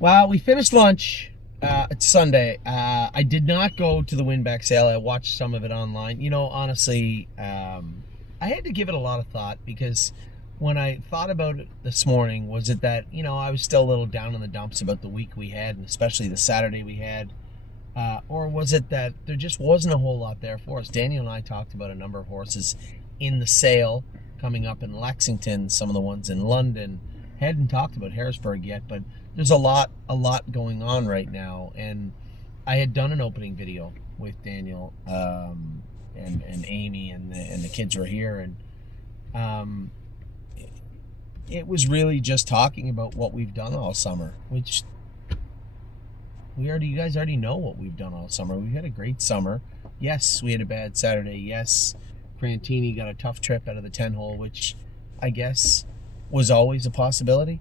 Well, we finished lunch. It's Sunday. I did not go to the win-back sale. I watched some of it online. Honestly, I had to give it a lot of thought because when I thought about it this morning, was it that, I was still a little down in the dumps about the week we had, and especially the Saturday we had, or was it that there just wasn't a whole lot there for us? Daniel and I talked about a number of horses in the sale coming up in Lexington, some of the ones in London. Hadn't talked about Harrisburg yet, but there's a lot going on right now, and I had done an opening video with Daniel and Amy and the kids were here, and it was really just talking about what we've done all summer, which you guys already know what we've done all summer. We've had a great summer. Yes, we had a bad Saturday. Yes, Crantini got a tough trip out of the 10 hole, which I guess was always a possibility,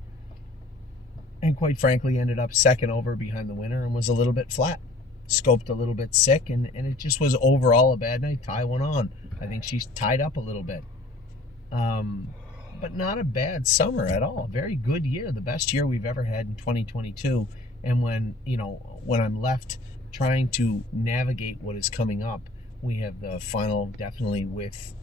and quite frankly ended up second over behind the winner and was a little bit flat, scoped a little bit sick, and it just was overall a bad night. Ty went on. I think she's tied up a little bit, but not a bad summer at all. A very good year, the best year we've ever had in 2022. And when I'm left trying to navigate what is coming up, we have the final definitely with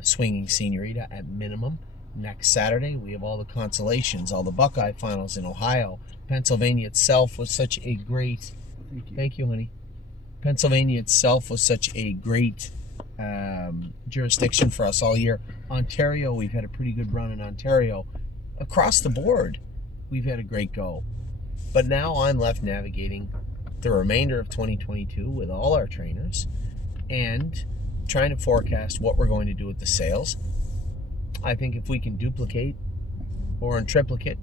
Swinging Senorita at minimum. Next Saturday, we have all the consolations, all the Buckeye finals in Ohio. Pennsylvania itself was such a great... Thank you, honey. Pennsylvania itself was such a great jurisdiction for us all year. Ontario, we've had a pretty good run in Ontario. Across the board, we've had a great go. But now I'm left navigating the remainder of 2022 with all our trainers and trying to forecast what we're going to do with the sales. I think if we can duplicate or in triplicate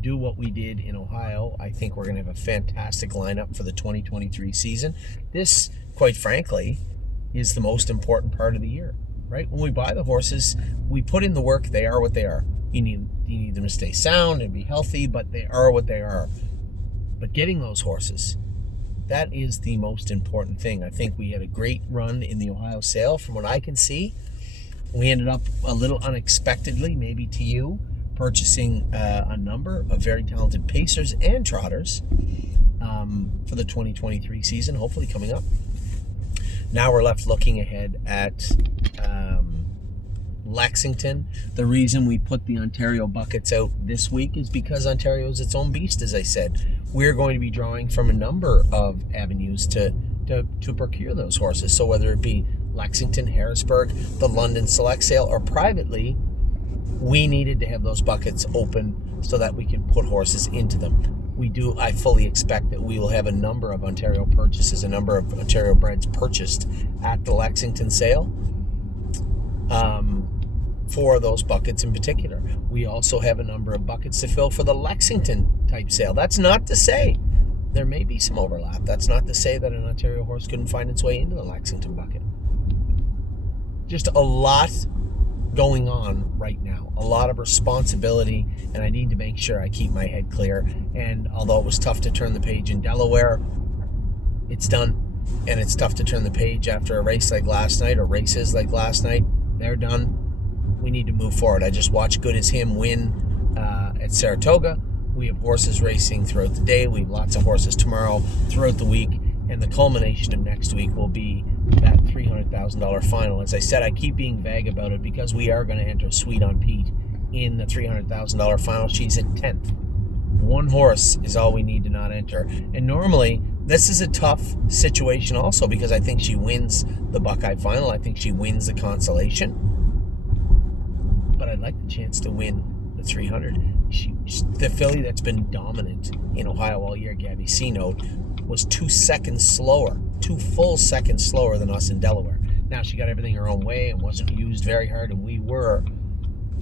do what we did in Ohio, I think we're going to have a fantastic lineup for the 2023 season. This, quite frankly, is the most important part of the year, right? When we buy the horses, we put in the work. They are what they are. You need them to stay sound and be healthy, but they are what they are. But getting those horses, that is the most important thing. I think we had a great run in the Ohio sale from what I can see. We ended up a little unexpectedly, maybe to you, purchasing a number of very talented pacers and trotters for the 2023 season, hopefully coming up. Now we're left looking ahead at Lexington. The reason we put the Ontario buckets out this week is because Ontario is its own beast, as I said. We're going to be drawing from a number of avenues to procure those horses. So whether it be Lexington, Harrisburg, the London Select Sale, or privately, we needed to have those buckets open so that we can put horses into them. I fully expect that we will have a number of Ontario purchases, a number of Ontario breds purchased at the Lexington sale for those buckets in particular. We also have a number of buckets to fill for the Lexington type sale. That's not to say there may be some overlap. That's not to say that an Ontario horse couldn't find its way into the Lexington bucket. Just a lot going on right now, a lot of responsibility, and I need to make sure I keep my head clear. And although it was tough to turn the page in Delaware, it's done. And it's tough to turn the page after a race like last night, or races like last night. They're done. We need to move forward. I just watched Good As Him win at Saratoga. We have horses racing throughout the day. We have lots of horses tomorrow, throughout the week, and the culmination of next week will be that $300,000 final. As I said, I keep being vague about it because we are going to enter Sweet on Pete in the $300,000 final. She's at 10th. One horse is all we need to not enter. And normally, this is a tough situation also because I think she wins the Buckeye final. I think she wins the consolation. But I'd like the chance to win the 300. The filly that's been dominant in Ohio all year, Gabby C-Note, was 2 seconds slower, 2 full seconds slower than us in Delaware. Now, she got everything her own way and wasn't used very hard, and we were.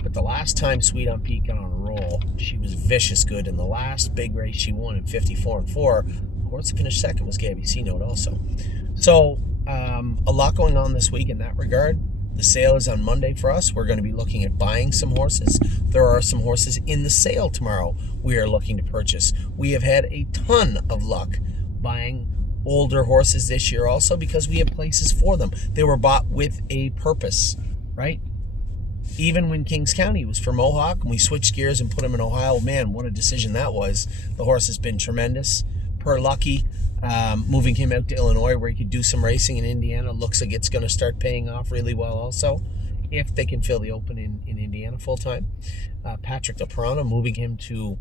But the last time Sweet on Pete got on a roll, she was vicious good. In the last big race she won in 54-4, the horse that finished second was Gabby C-Note also. So, a lot going on this week in that regard. The sale is on Monday for us. We're going to be looking at buying some horses. There are some horses in the sale tomorrow we are looking to purchase. We have had a ton of luck buying older horses this year also because we have places for them. They were bought with a purpose, right? Even when Kings County was for Mohawk and we switched gears and put him in Ohio, man, what a decision that was. The horse has been tremendous. Per Lucky, moving him out to Illinois where he could do some racing in Indiana, looks like it's going to start paying off really well also, if they can fill the Open in Indiana full-time. Patrick LaPrana, moving him to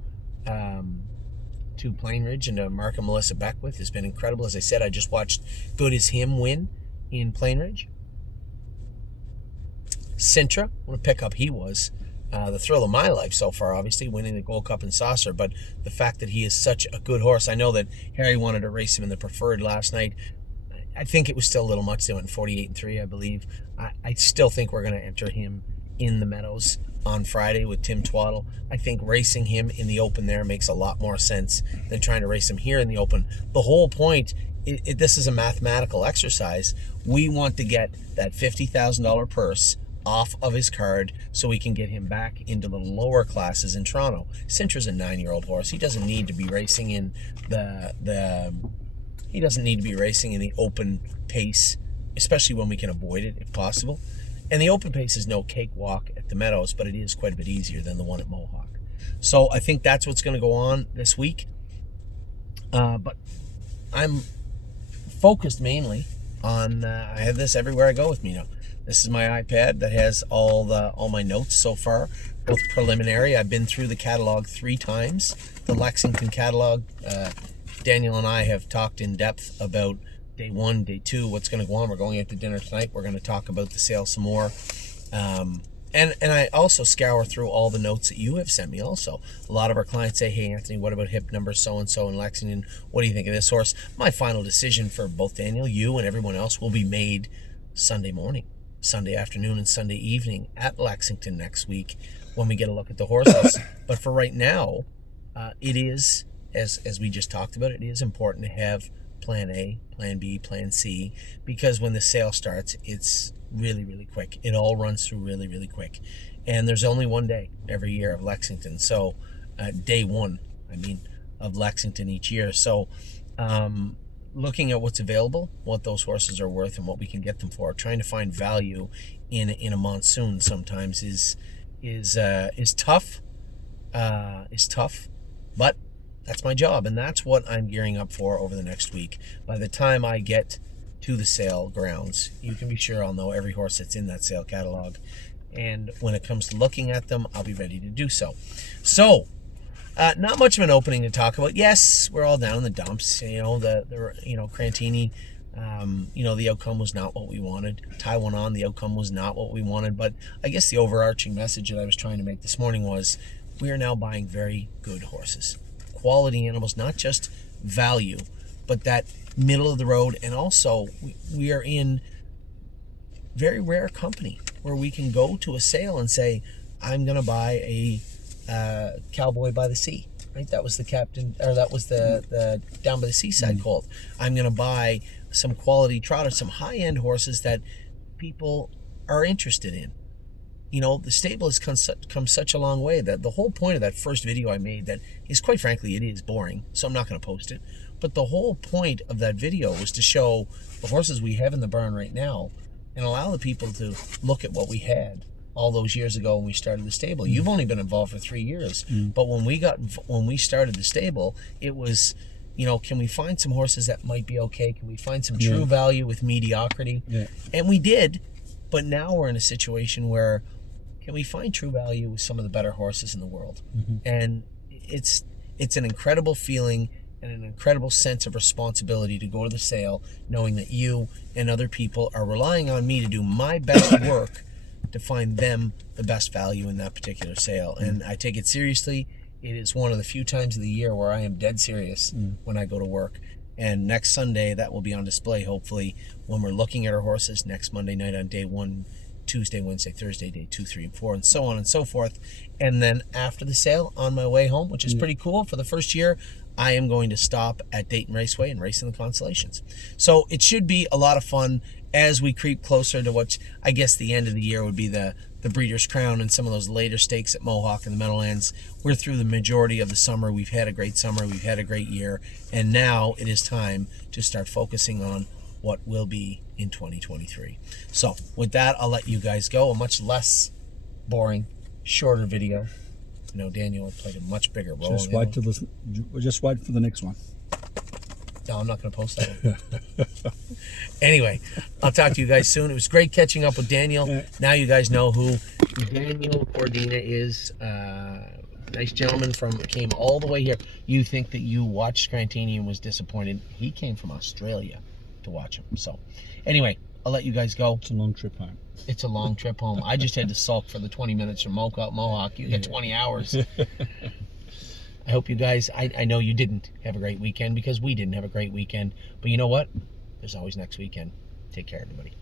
Plain Ridge and to Mark and Melissa Beckwith has been incredible. As I said, I just watched Good As Him win in Plain Ridge. Sintra, what a pickup he was. The thrill of my life so far, obviously, winning the Gold Cup and Saucer, but the fact that he is such a good horse. I know that Harry wanted to race him in the Preferred last night. I think it was still a little much. They went 48-3, I believe. I still think we're going to enter him in the Meadows on Friday with Tim Twaddle. I think racing him in the Open there makes a lot more sense than trying to race him here in the Open. The whole point, this is a mathematical exercise. We want to get that $50,000 purse off of his card so we can get him back into the lower classes in Toronto. Sintra's a 9-year-old horse. He doesn't need to be racing in he doesn't need to be racing in the Open pace, especially when we can avoid it if possible. And the Open pace is no cakewalk at the Meadows, but it is quite a bit easier than the one at Mohawk. So I think that's what's going to go on this week. But I'm focused mainly on, I have this everywhere I go with me now. This is my iPad that has all my notes so far, both preliminary. I've been through the catalog 3 times. The Lexington catalog, Daniel and I have talked in depth about day 1, day 2, what's going to go on. We're going out to dinner tonight. We're going to talk about the sale some more. And I also scour through all the notes that you have sent me also. A lot of our clients say, hey, Anthony, what about hip number so-and-so in Lexington? What do you think of this horse? My final decision for both Daniel, you, and everyone else will be made Sunday morning, Sunday afternoon, and Sunday evening at Lexington next week when we get a look at the horses. But for right now, it is, as we just talked about, it is important to have plan A, plan B, plan C, because when the sale starts, it's really, really quick. It all runs through really, really quick. And there's only one day every year of Lexington. So day 1, of Lexington each year. So looking at what's available, what those horses are worth, and what we can get them for, trying to find value in a monsoon sometimes is tough. Is tough, but that's my job, and that's what I'm gearing up for over the next week. By the time I get to the sale grounds, you can be sure I'll know every horse that's in that sale catalog, and when it comes to looking at them, I'll be ready to do so. So, not much of an opening to talk about. Yes, we're all down in the dumps. Crantini. The outcome was not what we wanted. Taiwan on, the outcome was not what we wanted. But I guess the overarching message that I was trying to make this morning was we are now buying very good horses. Quality animals, not just value, but that middle of the road. And also, we are in very rare company where we can go to a sale and say, I'm going to buy a Cowboy by the Sea. Right? That was the captain, or that was the Down by the Seaside colt. I'm going to buy some quality trotters, some high-end horses that people are interested in. The stable has come such a long way that the whole point of that first video I made, that is, quite frankly, it is boring, so I'm not going to post it. But the whole point of that video was to show the horses we have in the barn right now and allow the people to look at what we had all those years ago when we started the stable. You've only been involved for 3 years, but when we started the stable, it was, can we find some horses that might be okay? Can we find some true value with mediocrity? Yeah. And we did, but now we're in a situation where can we find true value with some of the better horses in the world? And it's an incredible feeling and an incredible sense of responsibility to go to the sale knowing that you and other people are relying on me to do my best work to find them the best value in that particular sale. And I take it seriously. It is one of the few times of the year where I am dead serious when I go to work. And next Sunday, that will be on display, hopefully, when we're looking at our horses next Monday night on day 1, Tuesday, Wednesday, Thursday, day 2, 3, and 4, and so on and so forth. And then after the sale, on my way home, which is pretty cool, for the first year, I am going to stop at Dayton Raceway and race in the Constellations. So it should be a lot of fun as we creep closer to what I guess the end of the year would be the Breeders' Crown and some of those later stakes at Mohawk and the Meadowlands. We're through the majority of the summer. We've had a great summer. We've had a great year. And now it is time to start focusing on what will be in 2023. So with that, I'll let you guys go. A much less boring, shorter video. You know, Daniel played a much bigger role. Just wait for the next one. No, I'm not going to post that one. Anyway, I'll talk to you guys soon. It was great catching up with Daniel. Yeah. Now you guys know who Daniel Cordina is. Nice gentleman came all the way here. You think that you watched Scrantini and was disappointed. He came from Australia to watch him. So, anyway, I'll let you guys go. It's a long trip home. It's a long trip home. I just had to sulk for the 20 minutes from Mohawk. You get 20 hours. I hope you guys, I know you didn't have a great weekend because we didn't have a great weekend. But you know what? There's always next weekend. Take care, everybody.